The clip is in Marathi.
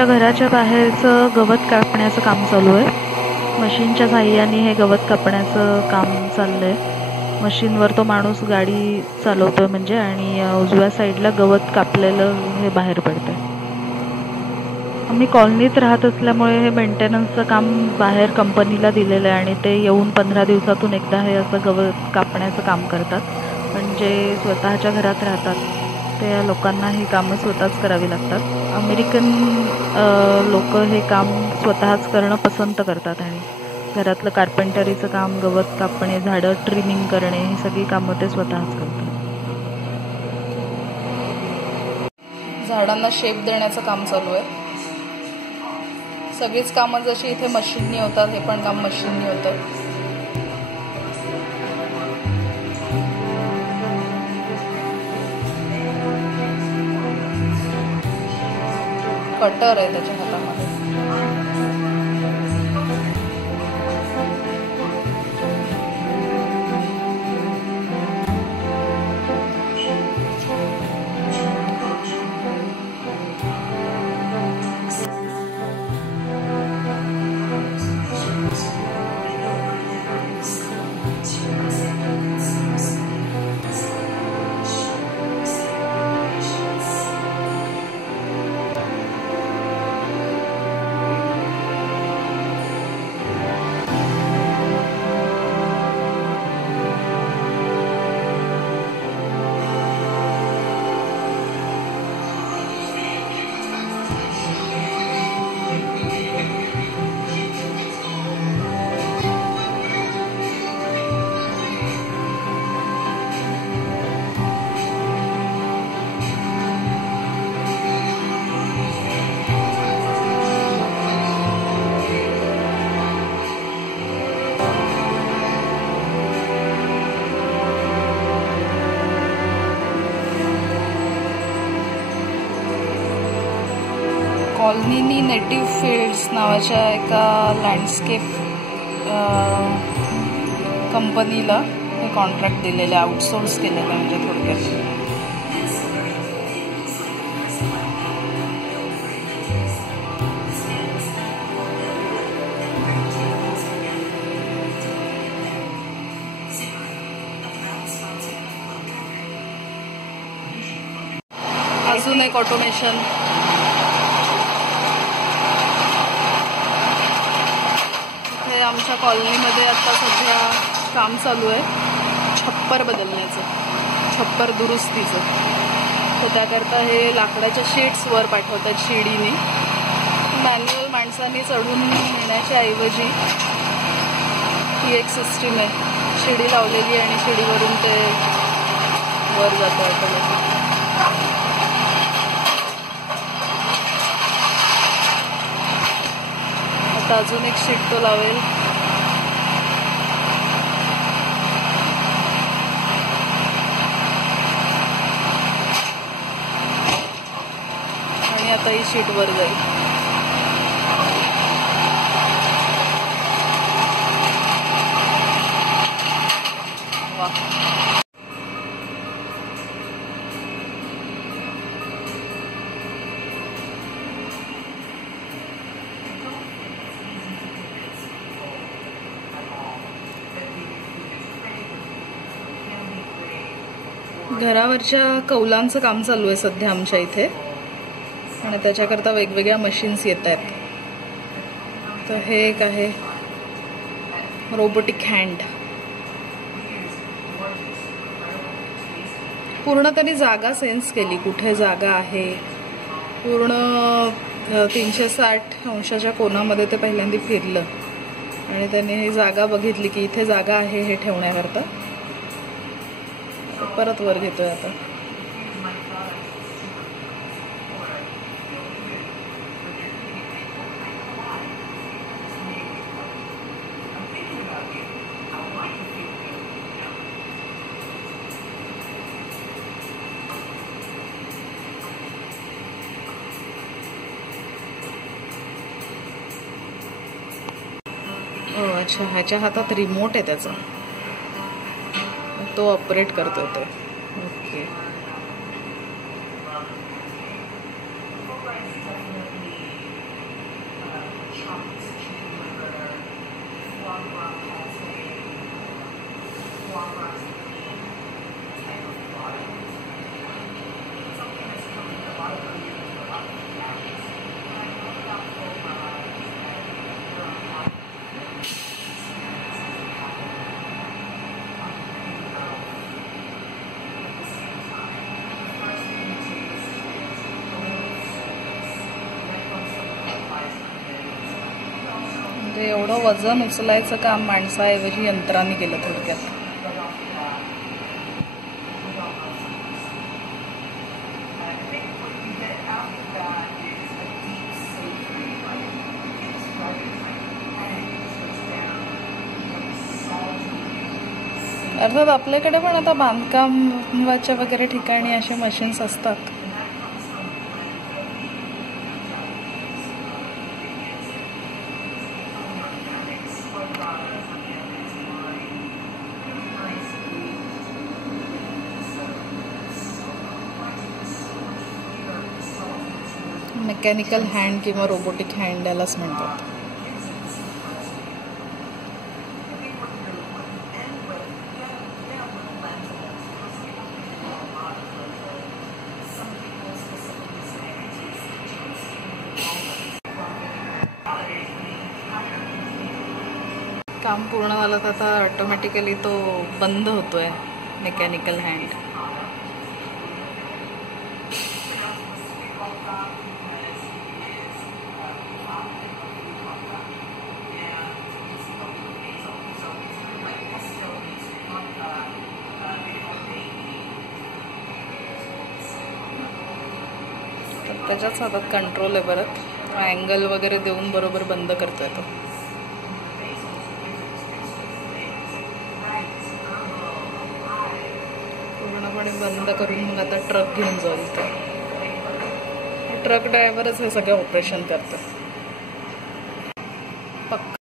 आमच्या घराच्या बाहेरचं गवत कापण्याचं काम चालू आहे। मशीनच्या साहाय्याने हे गवत कापण्याचं काम चाललंय। मशीनवर तो माणूस गाडी चालवतोय म्हणजे, आणि उजव्या साईडला गवत कापलेलं हे बाहेर पडतंय। आम्ही कॉलनीत राहत असल्यामुळे हे मेंटेनन्सचं काम बाहेर कंपनीला दिलेलं आहे आणि ते येऊन 15 दिवसातून एकदा हे असं गवत कापण्याचं काम करतात। पण जे स्वतःच्या घरात राहतात त्या लोकांना ही कामं स्वतःच करावी लागतात। अमेरिकन लोक हे काम स्वतःच करणं पसंत करतात आणि घरातलं कार्पेंटरीचं काम, गवत कापणे, झाडं ट्रिमिंग करणे, ही सगळी कामं ते स्वतःच करतात। झाडांना शेप देण्याचं काम चालू आहे। सगळीच कामं जशी इथे मशीननी होतात, हे पण काम मशीननी होतं। कटर आहे त्याच्या हातामध्ये। कॉलनीनी नेटिव्ह फील्ड्स नावाच्या एका लँडस्केप कंपनीला हे कॉन्ट्रॅक्ट दिलेलं आहे, आउटसोर्स केलेलं आहे म्हणजे थोडक्यात। अजून एक ऑटोमेशन। आमच्या कॉलनीमध्ये आता सध्या काम चालू आहे छप्पर बदलण्याचं, छप्पर दुरुस्तीचं। तर त्याकरता हे लाकडाच्या शीट्स वर पाठवतात शिडीने। मॅन्युअल माणसांनी चढून नेण्याच्या ऐवजी ही एक सिस्टीम आहे, शिडी लावलेली आणि शिडीवरून ते वर जातं ऑटोमॅटिक। आता अजून एक शीट तो लावेल। आणि आता ही शीट वर जाईल। घरावरच्या कौलांचं काम चालू आहे सध्या आमच्या इथे, आणि त्याच्याकरता वेगवेगळ्या मशीन्स येत आहेत। तर हे एक आहे रोबोटिक हँड। पूर्ण त्यांनी जागा सेन्स केली, कुठे जागा आहे। पूर्ण 360 अंशाच्या कोनामध्ये ते पहिल्यांदा फिरलं आणि त्याने ही जागा बघितली की इथे जागा आहे हे ठेवण्याकरता। परत वर घेतोय आता। अच्छा, ह्याच्या हातात रिमोट आहे त्याचा, तो ऑपरेट करतोय तो। ओके, म्हणजे एवढं वजन उचलायचं काम माणसाऐवजी यंत्राने केलं थोडक्यात. अर्थात आपल्याकडे पण आता बांधकामाच्या वगैरे ठिकाणी असे मशीन्स असतात. मेकॅनिकल हँड किंवा रोबोटिक हँड यालाच म्हणतात. काम पूर्ण झालं तर आता ऑटोमॅटिकली तो बंद होतोय मेकॅनिकल हँड. त्याच्याच हातात कंट्रोल आहे. परत अँगल वगैरे देऊन बरोबर बंद करतोय तो. पूर्णपणे बंद करून मग आता ट्रक घेऊन जाईल. तो ट्रक ड्रायव्हरच हे सगळं ऑपरेशन करतो. पक्का